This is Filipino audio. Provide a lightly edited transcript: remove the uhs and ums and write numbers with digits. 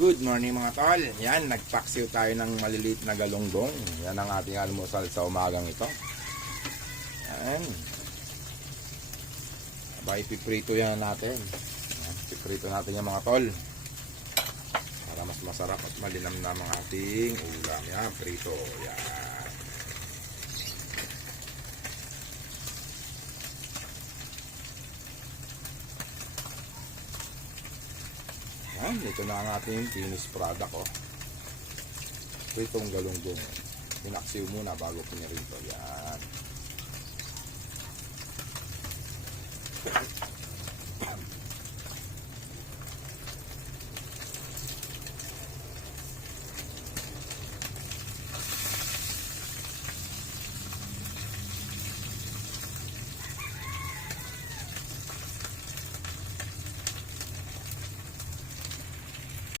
Good morning mga tol. Yan, nagpaksiw tayo ng maliliit na galunggong. Yan ang ating almusal sa umagang ito. Yan. Abay, piprito yan natin. Yan, piprito natin yung mga tol. Para mas masarap at malinam na mga ating ulam. Yan, prito. Yan. Yan, ito na ang ating finished product. Oh. Pritong galunggong. Pinaksiw muna bago pinirito. Yan.